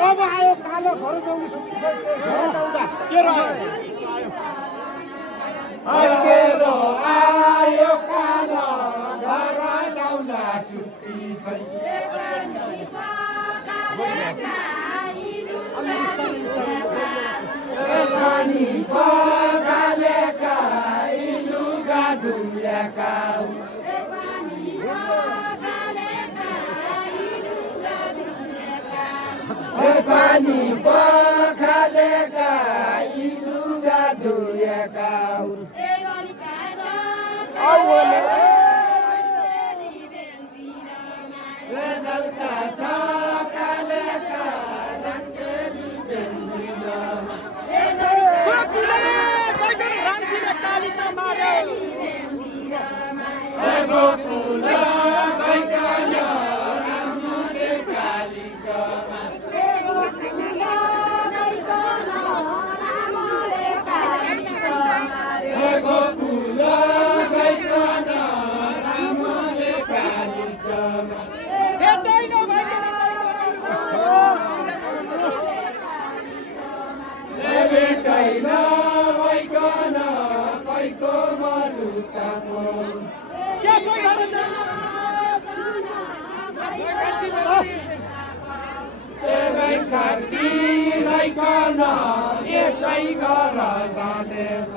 अब आयो कालो घर जाउने आयो कालो घर जाउँदा सुत्ती पानी पखालेका लुगा धुल्याका पानी पखालेका लुगा धुल्याका यसै गर जानेछ